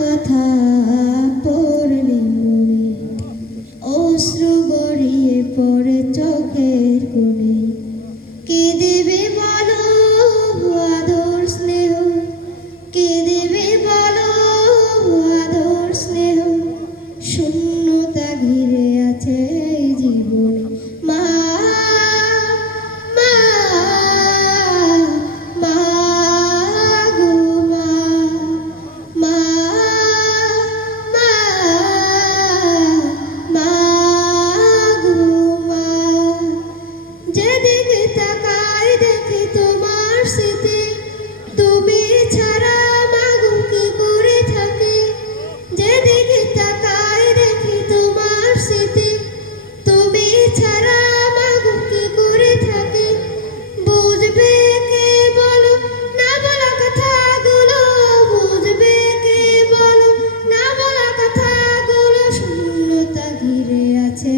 কথা পড়লে মনে অশ্রু গড়িয়ে পড়ে চোখের কোণে। কে দেবে বলো আদর স্নেহ, কে দেবে বলো আদর স্নেহ, শূন্যতা ঘিরে আছে এই জীবনে। মা মা মা গো মা, মা মা মা গো মা। যেদিকে তাকাই দেখি তোমার স্মৃতি, তুমি ছাড়া মাগো কি করে থাকি। যেদিকে তাকাই দেখি তোমার স্মৃতি, তুমি ছাড়া মাগো কি করে থাকি। বুঝবে কে বলো না বলা কথাগুলো, বুঝবে কে বলো না বলা কথাগুলো, শূন্যতা ঘিরে আছে